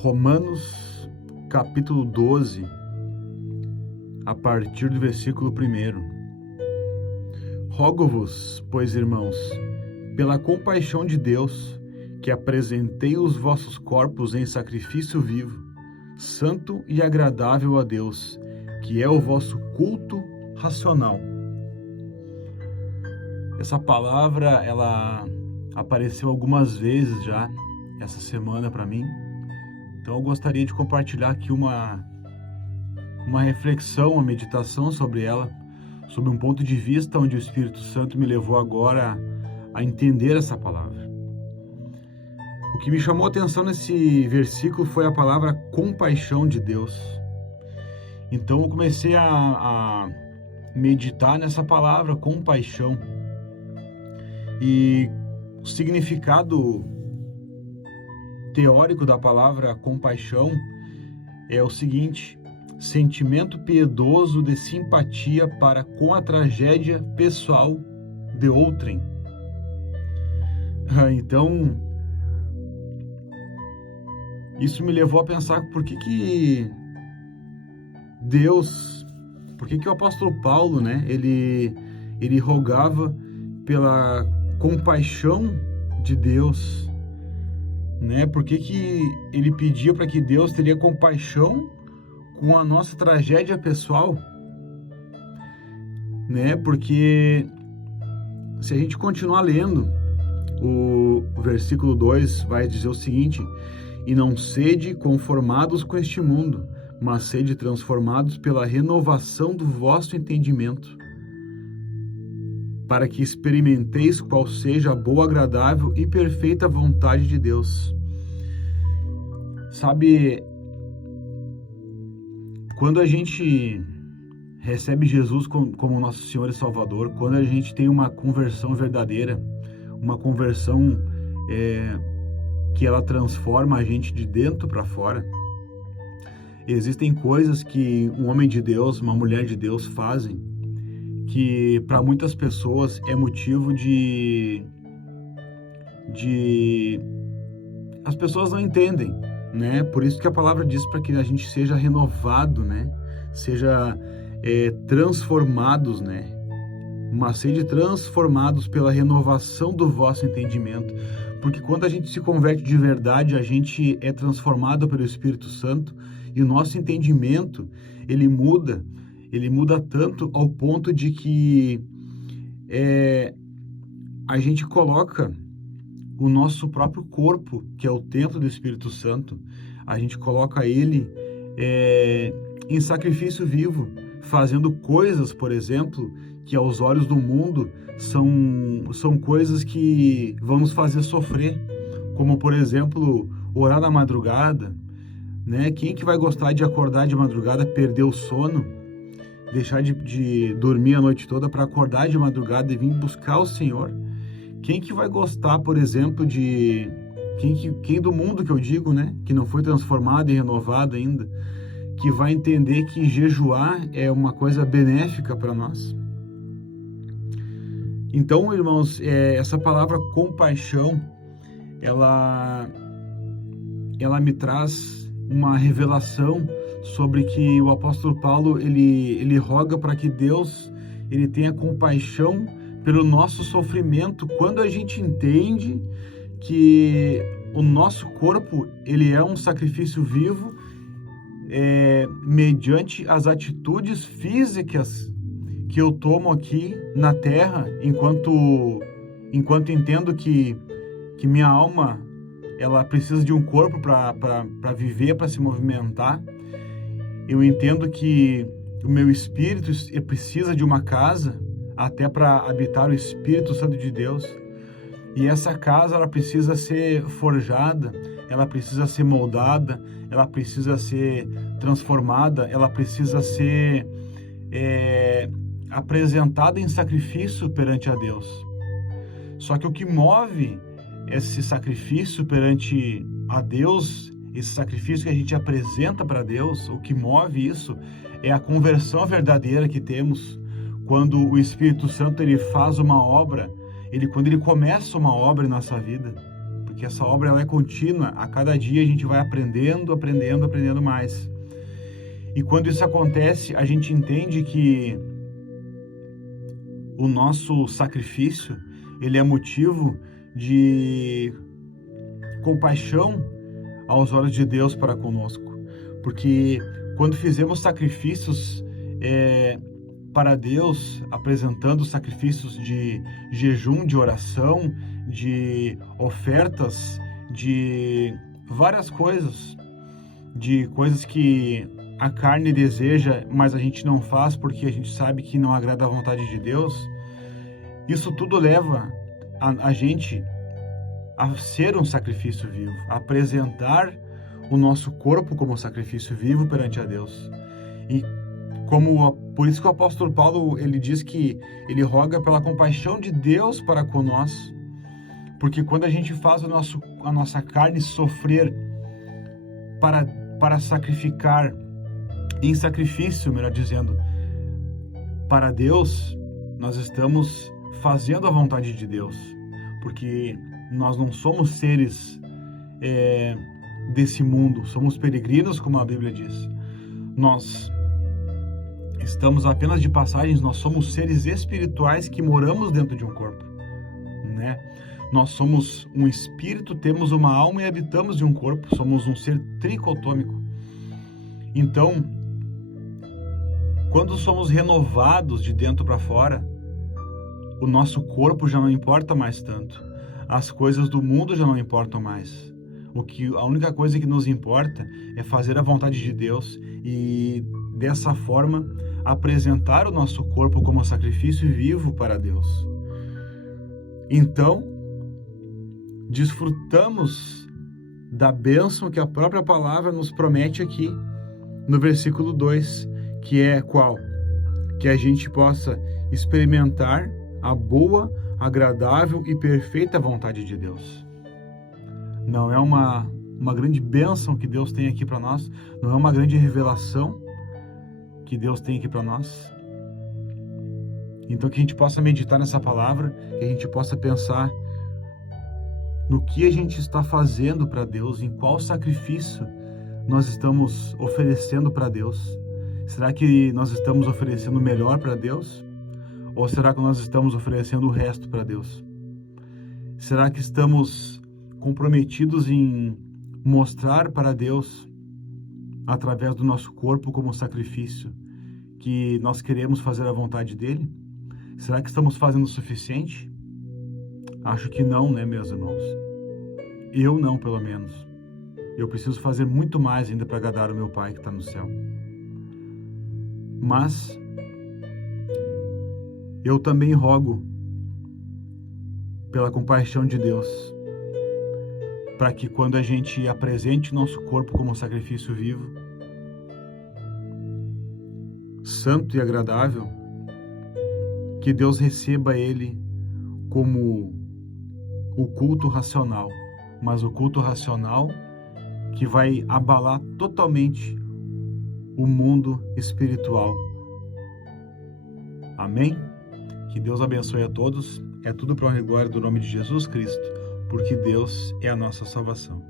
Romanos, capítulo 12, a partir do versículo 1. Rogo-vos, pois, irmãos, pela compaixão de Deus, que apresentei os vossos corpos em sacrifício vivo, santo e agradável a Deus, que é o vosso culto racional. Essa palavra, ela apareceu algumas vezes já essa semana para mim. Então eu gostaria de compartilhar aqui uma reflexão, uma meditação sobre ela, sob um ponto de vista onde o Espírito Santo me levou agora a entender essa palavra. O que me chamou a atenção nesse versículo foi a palavra compaixão de Deus. Então eu comecei a meditar nessa palavra compaixão. E o significado teórico da palavra compaixão é o seguinte: sentimento piedoso de simpatia para com a tragédia pessoal de outrem. Então, isso me levou a pensar por que o apóstolo Paulo, ele rogava pela compaixão de Deus, Por que ele pedia para que Deus teria compaixão com a nossa tragédia pessoal? Porque se a gente continuar lendo, o versículo 2 vai dizer o seguinte: e não sede conformados com este mundo, mas sede transformados pela renovação do vosso entendimento, para que experimenteis qual seja a boa, agradável e perfeita vontade de Deus. Sabe, quando a gente recebe Jesus como nosso Senhor e Salvador, quando a gente tem uma conversão verdadeira, uma conversão que ela transforma a gente de dentro para fora, existem coisas que um homem de Deus, uma mulher de Deus fazem, que para muitas pessoas é motivo de as pessoas não entendem, Por isso que a palavra diz para que a gente seja renovado, Seja transformados, Mas sede transformados pela renovação do vosso entendimento, porque quando a gente se converte de verdade, a gente é transformado pelo Espírito Santo e o nosso entendimento, ele muda tanto ao ponto de que a gente coloca o nosso próprio corpo, que é o templo do Espírito Santo, a gente coloca ele em sacrifício vivo, fazendo coisas, por exemplo, que aos olhos do mundo são coisas que vão nos fazer sofrer, como, por exemplo, orar na madrugada, Quem que vai gostar de acordar de madrugada, perder o sono, deixar de dormir a noite toda para acordar de madrugada e vir buscar o Senhor? Quem que vai gostar, por exemplo, quem do mundo que eu digo, que não foi transformado e renovado ainda, que vai entender que jejuar é uma coisa benéfica para nós? Então, irmãos, essa palavra compaixão, ela me traz uma revelação sobre que o apóstolo Paulo, ele roga para que Deus, ele tenha compaixão pelo nosso sofrimento, quando a gente entende que o nosso corpo, ele é um sacrifício vivo, mediante as atitudes físicas que eu tomo aqui na terra, enquanto entendo que minha alma, ela precisa de um corpo para viver, para se movimentar. Eu entendo que o meu espírito precisa de uma casa até para habitar o Espírito Santo de Deus. E essa casa, ela precisa ser forjada, ela precisa ser moldada, ela precisa ser transformada, ela precisa ser apresentada em sacrifício perante a Deus. Só que o que move esse sacrifício perante a Deus, esse sacrifício que a gente apresenta para Deus, o que move isso é a conversão verdadeira que temos quando o Espírito Santo, ele faz uma obra, quando ele começa uma obra em nossa vida. que essa obra ela é contínua. A cada dia a gente vai aprendendo mais. E quando isso acontece, a gente entende que o nosso sacrifício, ele é motivo de compaixão aos olhos de Deus para conosco. Porque quando fizemos sacrifícios para Deus, apresentando sacrifícios de jejum, de oração, de ofertas, de várias coisas, de coisas que a carne deseja, mas a gente não faz porque a gente sabe que não agrada à vontade de Deus. Isso tudo leva a gente a ser um sacrifício vivo, a apresentar o nosso corpo como sacrifício vivo perante a Deus. E por isso que o apóstolo Paulo, ele diz que ele roga pela compaixão de Deus para com nós, porque quando a gente faz a nossa carne sofrer para sacrificar, em sacrifício, melhor dizendo, para Deus, nós estamos fazendo a vontade de Deus, porque nós não somos seres desse mundo, somos peregrinos, como a Bíblia diz. Nós estamos apenas de passagens, nós somos seres espirituais que moramos dentro de um corpo, né? Nós somos um espírito, temos uma alma e habitamos de um corpo, somos um ser tricotômico. Então, quando somos renovados de dentro para fora, o nosso corpo já não importa mais tanto. As coisas do mundo já não importam mais. A única coisa que nos importa é fazer a vontade de Deus e, dessa forma, apresentar o nosso corpo como sacrifício vivo para Deus. Então, desfrutamos da bênção que a própria palavra nos promete aqui, no versículo 2, que é qual? Que a gente possa experimentar a boa, agradável e perfeita vontade de Deus. Não é uma grande bênção que Deus tem aqui para nós? Não é uma grande revelação que Deus tem aqui para nós? Então que a gente possa meditar nessa palavra, que a gente possa pensar no que a gente está fazendo para Deus, em qual sacrifício nós estamos oferecendo para Deus. Será que nós estamos oferecendo o melhor para Deus? Ou será que nós estamos oferecendo o resto para Deus? Será que estamos comprometidos em mostrar para Deus, através do nosso corpo como sacrifício, que nós queremos fazer a vontade dele? Será que estamos fazendo o suficiente? Acho que não, né, meus irmãos? Eu não, pelo menos. Eu preciso fazer muito mais ainda para agradar o meu Pai que está no céu. Mas eu também rogo pela compaixão de Deus, para que quando a gente apresente nosso corpo como sacrifício vivo, santo e agradável, que Deus receba ele como o culto racional, mas o culto racional que vai abalar totalmente o mundo espiritual. Amém? Que Deus abençoe a todos. É tudo para a honra e glória do nome de Jesus Cristo, porque Deus é a nossa salvação.